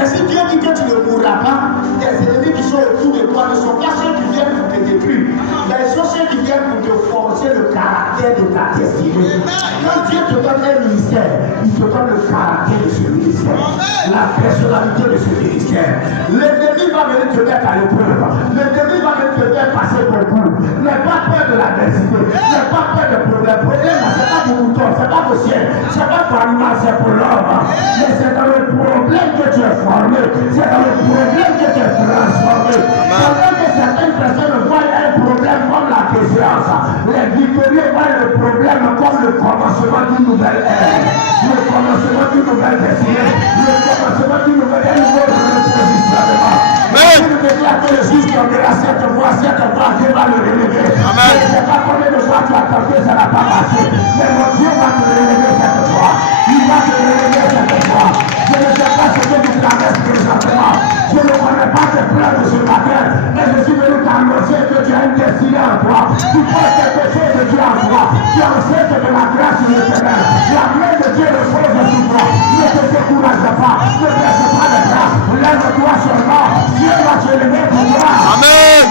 Mais si Dieu dit que tu ne mourras pas, tes ennemis qui sont autour de toi ne sont pas ceux qui viennent pour te détruire, mais ils sont ceux qui viennent pour te forcer le caractère de ta destinée. Quand Dieu te donne un ministère, il te donne le caractère de ce ministère, la personnalité de ce ministère. L'ennemi va venir te mettre à l'épreuve, l'ennemi va venir te faire passer ton coup. N'aie pas peur de l'adversité, n'aie pas peur de problème. Problème, c'est pas pour mouton, c'est pas pour ciel, c'est pas pour animal, c'est pour l'homme. Mais c'est dans le problème que tu es formé, c'est dans le problème que tu es transformé. Pendant que certaines personnes voient un problème comme la déchéance, les victorieux voient le problème comme le commencement d'une nouvelle ère, le commencement d'une nouvelle destinée, le commencement d'une nouvelle ère, repositionnement. Je déclare que le juge tombera cette voie, Dieu va le relever. Amen. Je ne sais pas combien de fois tu as tenté, ça n'a pas marché. Mais mon Dieu va te relever cette fois. Il va te relever cette fois. Je ne sais pas ce que tu traverses présentement. Je ne connais pas tes plans de ce matin. Mais je suis venu t'annoncer que tu as une destinée en toi. Tu portes quelque chose de Dieu en toi. Tu es enceinte de la grâce de l'Éternel. La main de Dieu repose sur toi. Ne te décourage pas. Ne baisse pas les bras. Lève-toi seulement. Dieu va te lever pour toi. Amen.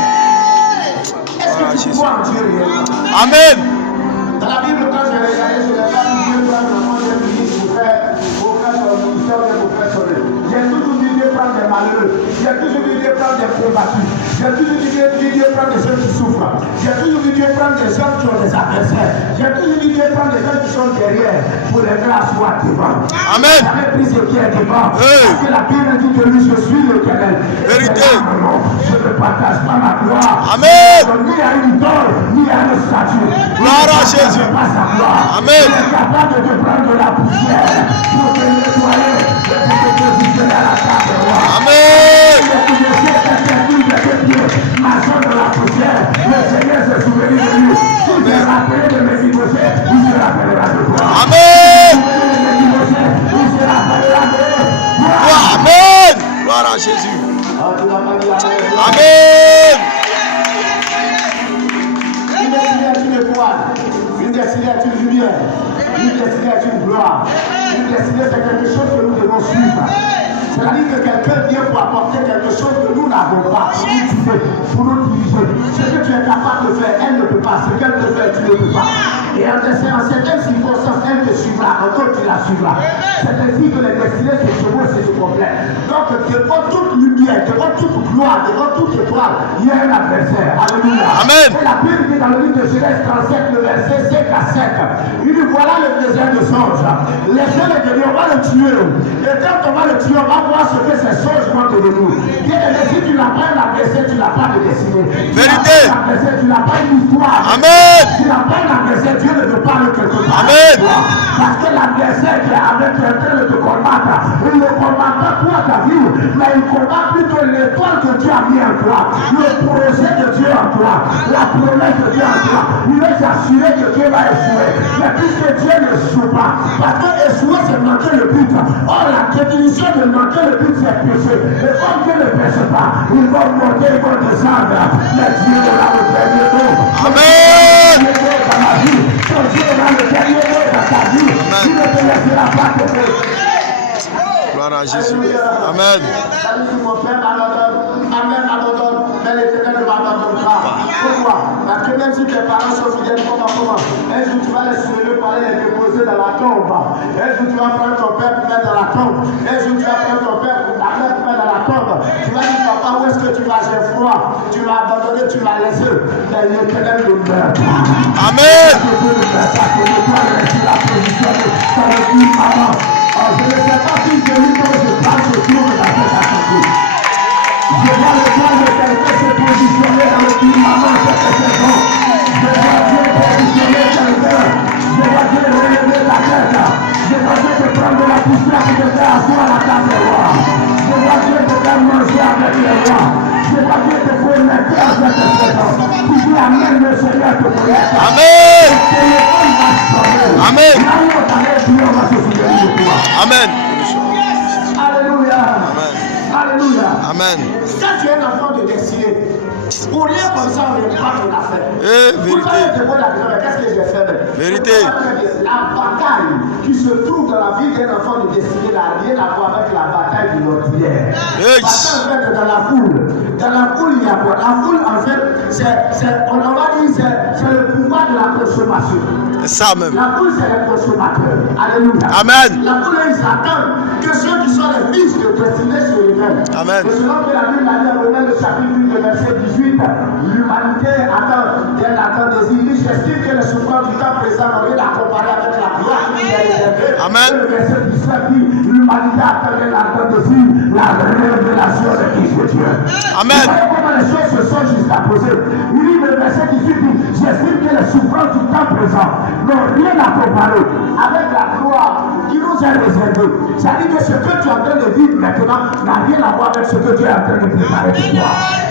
Est-ce que tu crois en Dieu réellement? Amen. Dans la Bible, quand j'ai regardé, je n'ai pas dit Dieu prendre l'enfant d'un ministre pour faire son ministère ou pour faire son œuvre. J'ai toujours dit Dieu prendre des malheureux. J'ai toujours dit Dieu prendre des combattus. J'ai toujours dit Dieu prendre des gens qui souffrent. J'ai toujours dit Dieu prendre des gens qui ont des adversaires. J'ai toujours dit Dieu prendre des gens qui sont derrière pour les grâces soient devant. Amen. J'avais pris ce qui est devant. Parce que la Bible dit que lui, je suis l'Éternel. Vérité. Je ne partage pas ma gloire. Amen. Ni à une idole, ni à une statue. Gloire à Jésus. Amen. Il est capable de te prendre de la poussière pour te nettoyer et pour te positionner à la table de roi. Amen. Marchant dans la poussière, le Seigneur se souvient de lui. Si tu es rappelé de mes négociés, il se rappellera de toi. Amen. Il se rappellera de toi. Amen. Gloire à Jésus. Amen. Une destinée est une étoile, une destinée est une lumière, une destinée est une gloire, une destinée c'est quelque chose que nous devons suivre. C'est-à-dire que quelqu'un vient pour apporter quelque chose que nous n'avons pas, pour nous diriger. Ce que tu es capable de faire, elle ne peut pas. Ce qu'elle peut faire, tu ne peux pas. Et en certaines circonstances, elle te suivra, en d'autres tu la suivras. C'est ainsi que les destinées se chevauchent et se complètent. Donc devant toute lumière, devant toute gloire, devant toute étoile, il y a un adversaire. Alléluia. Amen. Et la Bible dit dans le livre de Genèse 37, le verset 5 à 7. Il dit voilà le désert de songe. Les gens les on va le tuer. Et quand on va le tuer, on va voir ce que ces songes vont de nous. Bien aimé, si tu n'as pas un adversaire, tu n'as pas de destinée. Vérité. Tu n'as pas une histoire. Amen. Tu n'as pas un adversaire, Dieu ne te parle quelque part. Amen. Parce que l'adversaire qui est avec toi est en train de te combattre. Il ne combat pas toi ta vie, mais il combat plutôt l'étoile que Dieu a mis en toi, le projet de Dieu en toi, la promesse de Dieu en toi. Il veut s'assurer que Dieu va échouer. Mais puisque Dieu ne échoue pas, parce que échouer c'est manquer le but. Or la définition de manquer le but c'est péché. Et comme Dieu ne pêche pas, ils vont monter, ils vont descendre. Mais Dieu est là le dernier mot. Amen. Dans ma vie, ton Dieu est là le dernier mot dans ta vie. Il ne te laissera pas tomber. Gloire à Jésus. Amen. Mon père m'abandonne, mais l'Éternel ne m'abandonne pas. Pourquoi? Parce que même si tes parents sont fidèles, comment? Un jour tu vas les soulever par les déposer dans la tombe. Un jour tu vas prendre ton père pour mettre dans la tombe. Un jour tu vas prendre ton père pour la mettre dans la tombe. Tu vas dire papa, où est-ce que tu vas? J'ai froid. Tu m'as abandonné, tu m'as laissé. Mais l'Éternel ne meurt pas. Amen. Dieu ne meurt pas. Que le toi reste la position de ton épouse maman. Je ne sais pas si je lis quand je parle, je tourne la tête à côté. Je vois le plan de quelqu'un se positionner dans le film maman cette saison. Je vois Dieu positionner quelqu'un. Je vois Dieu relever ta tête. Je vois Dieu te prendre de la poussière pour te faire asseoir à la table des rois. Je vois Dieu te faire manger avec les rois. Je vois Dieu te connecter à cette saison. Tu dis Amen, le Seigneur te connecte. Amen. Amen. Là où on t'arrête, Dieu va se souvenir de toi. Amen. Alléluia. Amen. Alléluia. Amen. Quand tu es un enfant de destinée, pour rien comme ça, on ne prend ton affaire. Vérité. Qu'est-ce que j'ai fait? Vérité. La bataille qui se trouve dans la vie d'un enfant de destinée n'a rien à voir avec la bataille de l'ordinaire. Parce qu'en fait, dans la foule, il y a quoi? La foule, en fait, on va dire, c'est le pouvoir de la consommation. C'est ça même. La foule, c'est les consommateurs. Alléluia. Amen. La foule, ils attendent que ceux qui sont les fils de destinée se révèlent. Amen. Et selon que la Bible a dit en Romains, le chapitre 8, verset 18, l'humanité attend, elle attend des îles. J'estime que les souffrances du temps présent n'ont rien à comparer avec la gloire qui nous est réservée. Amen. Le verset 17 dit, l'humanité attend, elle attend des îles, la révélation de Christ de Dieu. Amen. Vous voyez comment les choses se sont jusqu'à poser. Il dit, le verset 18 dit, j'estime que les souffrances du temps présent n'ont rien à comparer avec la gloire qui nous est réservée. C'est-à-dire que ce que tu es en train de vivre maintenant n'a rien à voir avec ce que Dieu est en train de préparer pour toi.